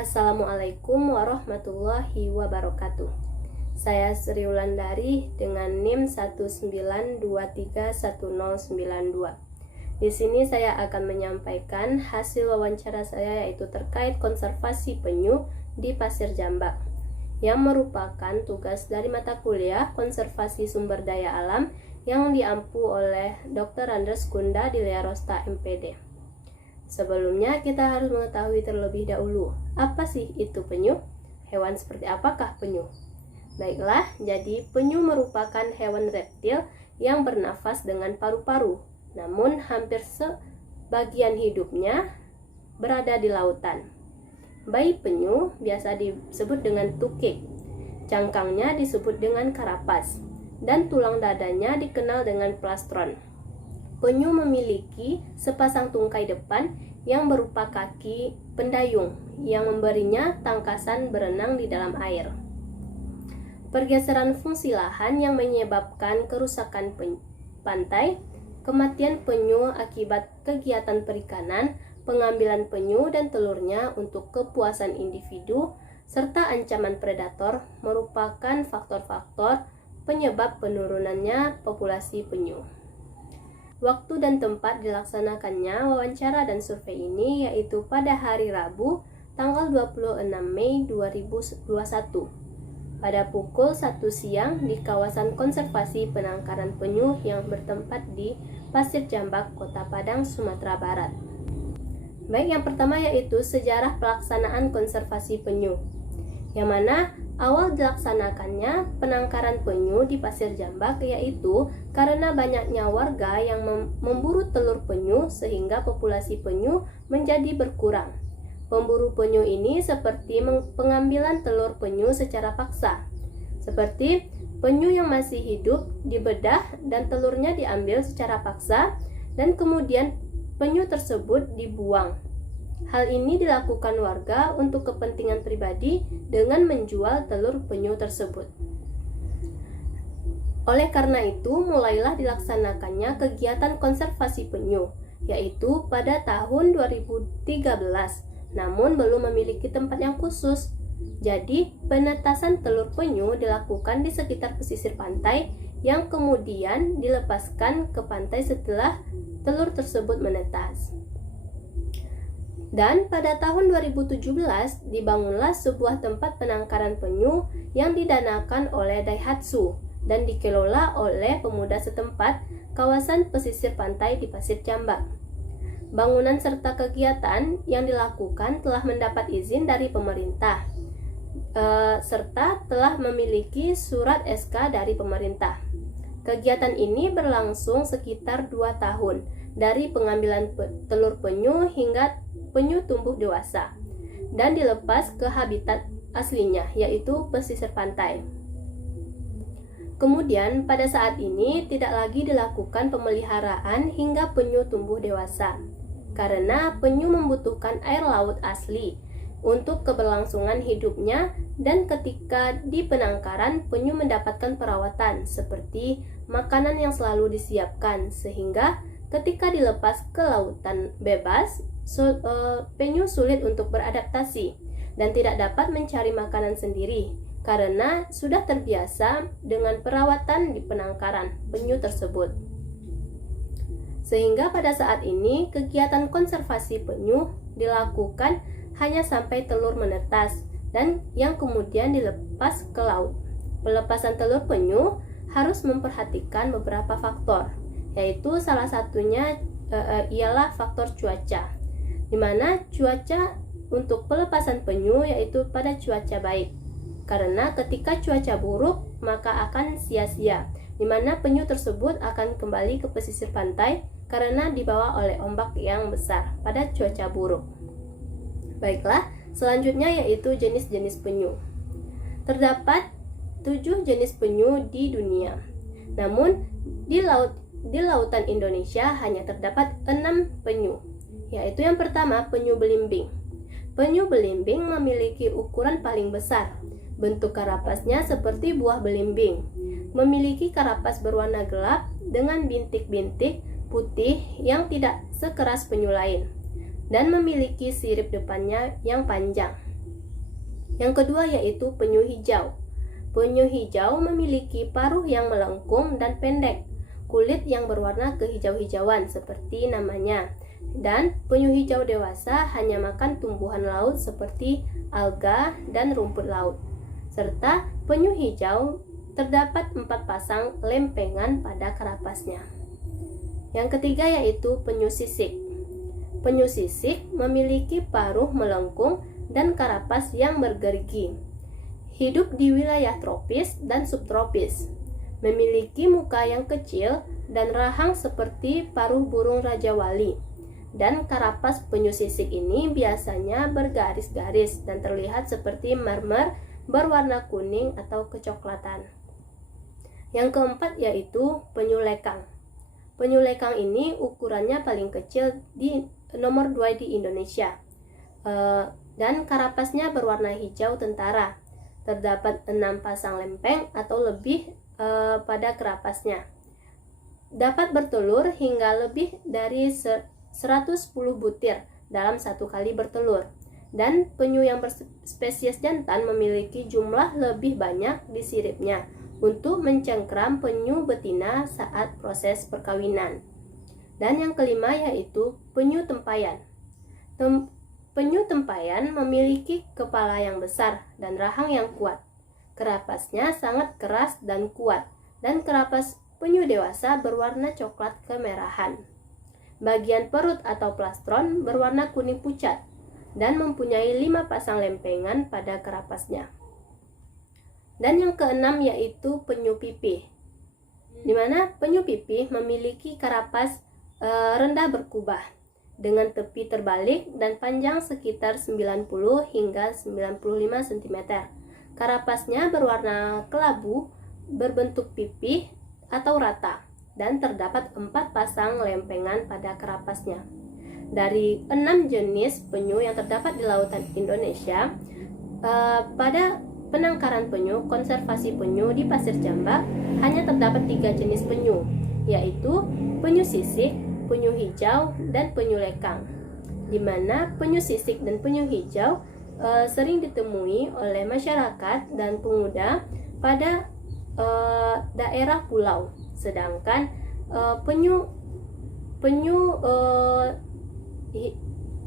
Assalamualaikum warahmatullahi wabarakatuh. Saya Sri Wulandari dengan NIM 192310092. Di sini saya akan menyampaikan hasil wawancara saya yaitu terkait konservasi penyu di Pasir Jambak, yang merupakan tugas dari mata kuliah konservasi sumber daya alam yang diampu oleh Dr. Andres Kunda di Learosta MPD. Sebelumnya kita harus mengetahui terlebih dahulu, apa sih itu penyu? Hewan seperti apakah penyu? Baiklah, jadi penyu merupakan hewan reptil yang bernafas dengan paru-paru, namun hampir sebagian hidupnya berada di lautan. Bayi penyu biasa disebut dengan tukik, cangkangnya disebut dengan karapas, dan tulang dadanya dikenal dengan plastron. Penyu memiliki sepasang tungkai depan yang berupa kaki pendayung yang memberinya tangkasan berenang di dalam air. Pergeseran fungsi lahan yang menyebabkan kerusakan pantai, kematian penyu akibat kegiatan perikanan, pengambilan penyu dan telurnya untuk kepuasan individu, serta ancaman predator merupakan faktor-faktor penyebab penurunannya populasi penyu. Waktu dan tempat dilaksanakannya wawancara dan survei ini yaitu pada hari Rabu, tanggal 26 Mei 2021, pada pukul 1 siang di kawasan konservasi penangkaran penyu yang bertempat di Pasir Jambak, Kota Padang, Sumatera Barat. Baik, yang pertama yaitu sejarah pelaksanaan konservasi penyu, yang mana awal dilaksanakannya penangkaran penyu di Pasir Jambak yaitu karena banyaknya warga yang memburu telur penyu sehingga populasi penyu menjadi berkurang. Pemburu penyu ini seperti pengambilan telur penyu secara paksa, seperti penyu yang masih hidup dibedah dan telurnya diambil secara paksa dan kemudian penyu tersebut dibuang. Hal ini dilakukan warga untuk kepentingan pribadi dengan menjual telur penyu tersebut. Oleh karena itu, mulailah dilaksanakannya kegiatan konservasi penyu, yaitu pada tahun 2013, namun belum memiliki tempat yang khusus. Jadi, penetasan telur penyu dilakukan di sekitar pesisir pantai yang kemudian dilepaskan ke pantai setelah telur tersebut menetas. Dan pada tahun 2017 dibangunlah sebuah tempat penangkaran penyu yang didanakan oleh Daihatsu dan dikelola oleh pemuda setempat kawasan pesisir pantai di Pasir Jambak. Bangunan serta kegiatan yang dilakukan telah mendapat izin dari pemerintah, serta telah memiliki surat SK dari pemerintah. Kegiatan ini berlangsung sekitar 2 tahun, dari pengambilan telur penyu hingga penyu tumbuh dewasa, dan dilepas ke habitat aslinya, yaitu pesisir pantai. Kemudian pada saat ini tidak lagi dilakukan pemeliharaan hingga penyu tumbuh dewasa, karena penyu membutuhkan air laut asli untuk keberlangsungan hidupnya, dan ketika di penangkaran penyu mendapatkan perawatan seperti makanan yang selalu disiapkan, sehingga ketika dilepas ke lautan bebas, penyu sulit untuk beradaptasi dan tidak dapat mencari makanan sendiri karena sudah terbiasa dengan perawatan di penangkaran penyu tersebut. Sehingga pada saat ini kegiatan konservasi penyu dilakukan hanya sampai telur menetas dan yang kemudian dilepas ke laut. Pelepasan telur penyu harus memperhatikan beberapa faktor, yaitu salah satunya ialah faktor cuaca, di mana cuaca untuk pelepasan penyu yaitu pada cuaca baik, karena ketika cuaca buruk maka akan sia-sia, di mana penyu tersebut akan kembali ke pesisir pantai karena dibawa oleh ombak yang besar pada cuaca buruk. Baiklah, selanjutnya yaitu jenis-jenis penyu. Terdapat 7 jenis penyu di dunia. Namun di lautan Indonesia hanya terdapat 6 penyu, yaitu yang pertama penyu belimbing. Penyu belimbing memiliki ukuran paling besar. Bentuk karapasnya seperti buah belimbing. Memiliki karapas berwarna gelap dengan bintik-bintik putih yang tidak sekeras penyu lain, dan memiliki sirip depannya yang panjang. Yang kedua yaitu penyu hijau. Penyu hijau memiliki paruh yang melengkung dan pendek, kulit yang berwarna kehijau-hijauan seperti namanya. Dan penyu hijau dewasa hanya makan tumbuhan laut seperti alga dan rumput laut. Serta penyu hijau terdapat 4 pasang lempengan pada kerapasnya. Yang ketiga yaitu penyu sisik. Penyu sisik memiliki paruh melengkung dan karapas yang bergerigi. Hidup di wilayah tropis dan subtropis. Memiliki muka yang kecil dan rahang seperti paruh burung raja wali. Dan karapas penyu sisik ini biasanya bergaris-garis dan terlihat seperti marmer berwarna kuning atau kecoklatan. Yang keempat yaitu penyu lekang. Penyu lekang ini ukurannya paling kecil di nomor 2 di Indonesia. Dan karapasnya berwarna hijau tentara. Terdapat 6 pasang lempeng atau lebih pada kerapasnya. Dapat bertelur hingga lebih dari 110 butir dalam satu kali bertelur. Dan penyu yang berspesies jantan memiliki jumlah lebih banyak di siripnya untuk mencengkram penyu betina saat proses perkawinan. Dan yang kelima yaitu penyu tempayan. Penyu tempayan memiliki kepala yang besar dan rahang yang kuat. Kerapasnya sangat keras dan kuat, dan kerapas penyu dewasa berwarna coklat kemerahan. Bagian perut atau plastron berwarna kuning pucat dan mempunyai 5 pasang lempengan pada kerapasnya. Dan yang keenam yaitu penyu pipih, di mana penyu pipih memiliki karapas rendah berkubah dengan tepi terbalik dan panjang sekitar 90 hingga 95 cm. Karapasnya berwarna kelabu, berbentuk pipih atau rata, dan terdapat 4 pasang lempengan pada kerapasnya. Dari 6 jenis penyu yang terdapat di lautan Indonesia, pada penangkaran penyu, konservasi penyu di Pasir Jambak hanya terdapat 3 jenis penyu, yaitu penyu sisik, penyu hijau, dan penyu lekang. Di mana penyu sisik dan penyu hijau sering ditemui oleh masyarakat dan pemuda pada daerah pulau, sedangkan penyu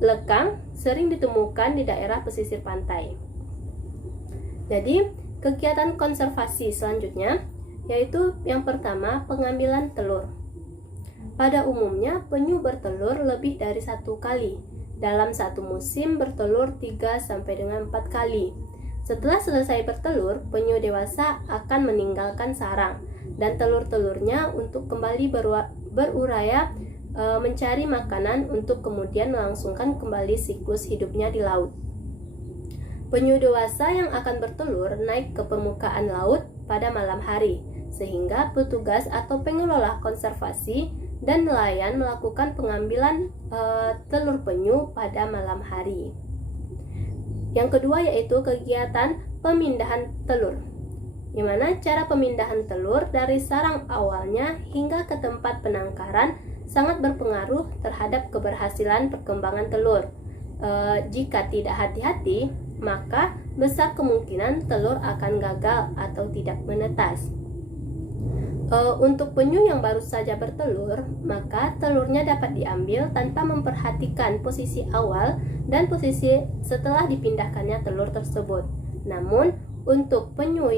lekang sering ditemukan di daerah pesisir pantai. Jadi, kegiatan konservasi selanjutnya yaitu yang pertama, pengambilan telur. Pada umumnya, penyu bertelur lebih dari 1 kali. Dalam satu musim bertelur 3-4 kali. Setelah selesai bertelur, penyu dewasa akan meninggalkan sarang dan telur-telurnya untuk kembali beruraya mencari makanan untuk kemudian melangsungkan kembali siklus hidupnya di laut. Penyu dewasa yang akan bertelur naik ke permukaan laut pada malam hari, sehingga petugas atau pengelola konservasi dan nelayan melakukan pengambilan telur penyu pada malam hari. Yang kedua yaitu kegiatan pemindahan telur, di mana cara pemindahan telur dari sarang awalnya hingga ke tempat penangkaran sangat berpengaruh terhadap keberhasilan perkembangan telur. Jika tidak hati-hati, maka besar kemungkinan telur akan gagal atau tidak menetas. Untuk penyu yang baru saja bertelur, maka telurnya dapat diambil tanpa memperhatikan posisi awal dan posisi setelah dipindahkannya telur tersebut. Namun, untuk penyu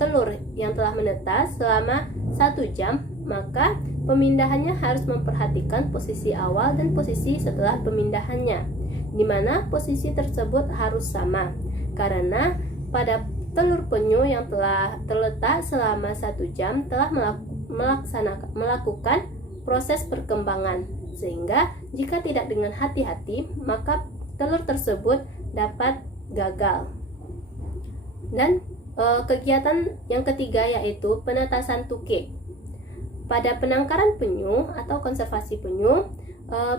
telur yang telah menetas selama 1 jam, maka pemindahannya harus memperhatikan posisi awal dan posisi setelah pemindahannya, di mana posisi tersebut harus sama, karena pada telur penyu yang telah terletak selama 1 jam telah melakukan proses perkembangan, sehingga jika tidak dengan hati-hati maka telur tersebut dapat gagal. Dan kegiatan yang ketiga yaitu penetasan tukik. Pada penangkaran penyu atau konservasi penyu,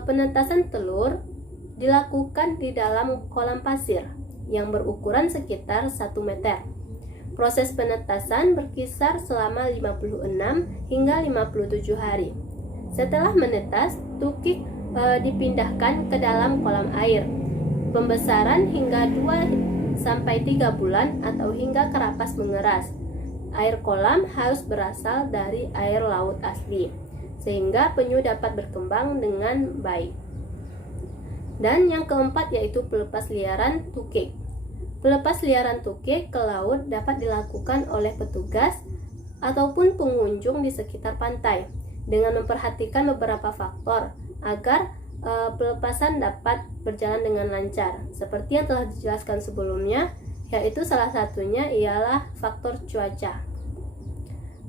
penetasan telur dilakukan di dalam kolam pasir yang berukuran sekitar 1 meter. Proses penetasan berkisar selama 56 hingga 57 hari. Setelah menetas, tukik dipindahkan ke dalam kolam air. Pembesaran hingga 2 sampai 3 bulan atau hingga karapas mengeras. Air kolam harus berasal dari air laut asli, sehingga penyu dapat berkembang dengan baik. Dan yang keempat yaitu pelepas liaran tukik. Pelepas liaran tukik ke laut dapat dilakukan oleh petugas ataupun pengunjung di sekitar pantai dengan memperhatikan beberapa faktor agar pelepasan dapat berjalan dengan lancar. Seperti yang telah dijelaskan sebelumnya, yaitu salah satunya ialah faktor cuaca.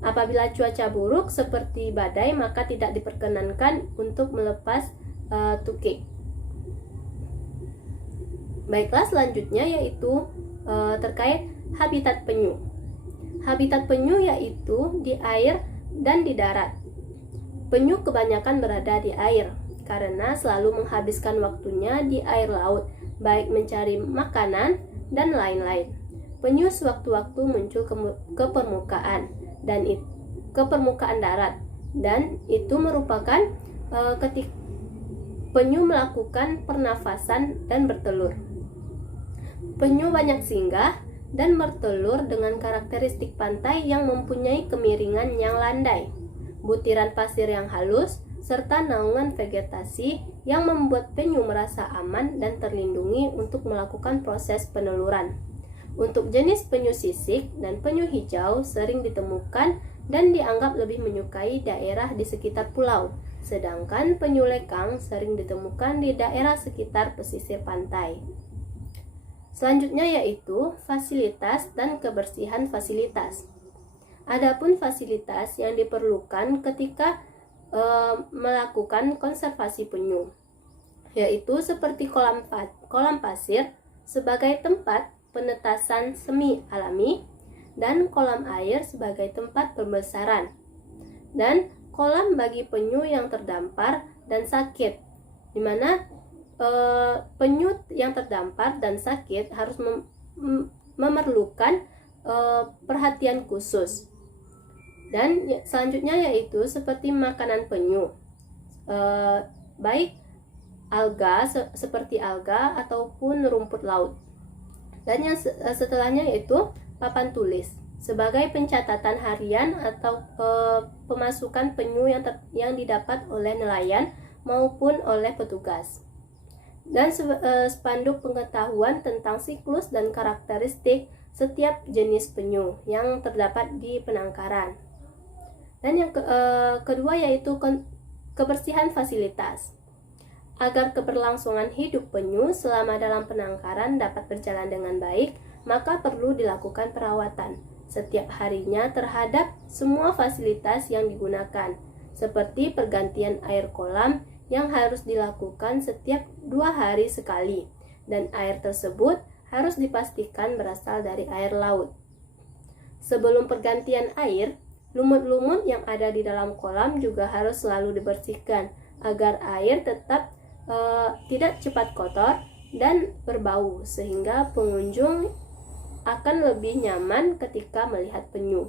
Apabila cuaca buruk seperti badai, maka tidak diperkenankan untuk melepas tukik. Baiklah, selanjutnya yaitu terkait habitat penyu. Habitat penyu yaitu di air dan di darat. Penyu kebanyakan berada di air karena selalu menghabiskan waktunya di air laut, baik mencari makanan dan lain-lain. Penyu sewaktu-waktu muncul ke permukaan ke permukaan darat, dan itu merupakan ketika penyu melakukan pernafasan dan bertelur. Penyu banyak singgah dan bertelur dengan karakteristik pantai yang mempunyai kemiringan yang landai, butiran pasir yang halus, serta naungan vegetasi yang membuat penyu merasa aman dan terlindungi untuk melakukan proses peneluran. Untuk jenis penyu sisik dan penyu hijau sering ditemukan dan dianggap lebih menyukai daerah di sekitar pulau, sedangkan penyu lekang sering ditemukan di daerah sekitar pesisir pantai. Selanjutnya yaitu fasilitas dan kebersihan fasilitas. Adapun fasilitas yang diperlukan ketika melakukan konservasi penyu, yaitu seperti kolam pasir sebagai tempat penetasan semi alami, dan kolam air sebagai tempat pembesaran, dan kolam bagi penyu yang terdampar dan sakit, di mana penyu yang terdampar dan sakit harus memerlukan perhatian khusus. Dan selanjutnya yaitu seperti makanan penyu, baik alga seperti alga ataupun rumput laut. Dan yang setelahnya yaitu papan tulis sebagai pencatatan harian atau pemasukan penyu yang didapat oleh nelayan maupun oleh petugas. Dan spanduk pengetahuan tentang siklus dan karakteristik setiap jenis penyu yang terdapat di penangkaran. Dan yang kedua yaitu kebersihan fasilitas. Agar keberlangsungan hidup penyu selama dalam penangkaran dapat berjalan dengan baik, maka perlu dilakukan perawatan setiap harinya terhadap semua fasilitas yang digunakan, seperti pergantian air kolam yang harus dilakukan setiap 2 hari sekali, dan air tersebut harus dipastikan berasal dari air laut. Sebelum pergantian air, lumut-lumut yang ada di dalam kolam juga harus selalu dibersihkan agar air tetap tidak cepat kotor dan berbau, sehingga pengunjung akan lebih nyaman ketika melihat penyu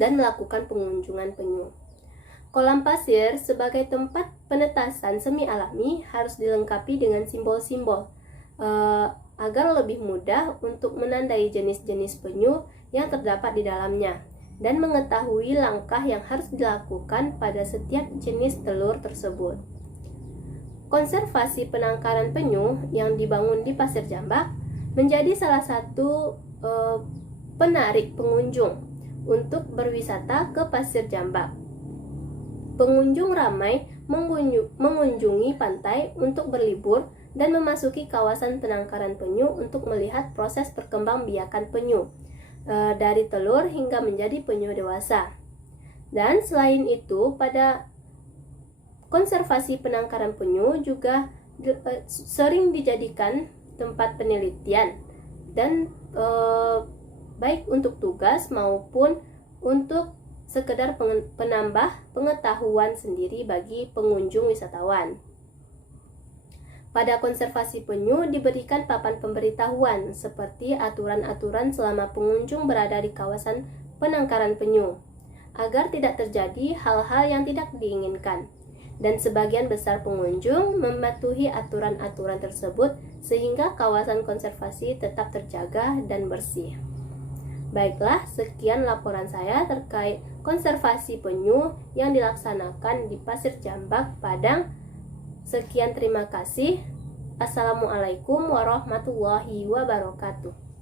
dan melakukan pengunjungan penyu. Kolam pasir sebagai tempat penetasan semi alami harus dilengkapi dengan simbol-simbol agar lebih mudah untuk menandai jenis-jenis penyu yang terdapat di dalamnya dan mengetahui langkah yang harus dilakukan pada setiap jenis telur tersebut. Konservasi penangkaran penyu yang dibangun di Pasir Jambak menjadi salah satu penarik pengunjung untuk berwisata ke Pasir Jambak. Pengunjung ramai mengunjungi pantai untuk berlibur dan memasuki kawasan penangkaran penyu untuk melihat proses perkembangbiakan penyu dari telur hingga menjadi penyu dewasa. Dan selain itu, pada konservasi penangkaran penyu juga sering dijadikan tempat penelitian dan baik untuk tugas maupun untuk sekedar penambah pengetahuan sendiri bagi pengunjung wisatawan. Pada konservasi penyu diberikan papan pemberitahuan seperti aturan-aturan selama pengunjung berada di kawasan penangkaran penyu, agar tidak terjadi hal-hal yang tidak diinginkan. dan sebagian besar pengunjung mematuhi aturan-aturan tersebut sehingga kawasan konservasi tetap terjaga dan bersih. Baiklah, sekian laporan saya terkait konservasi penyu yang dilaksanakan di Pasir Jambak, Padang. Sekian, terima kasih. Assalamualaikum warahmatullahi wabarakatuh.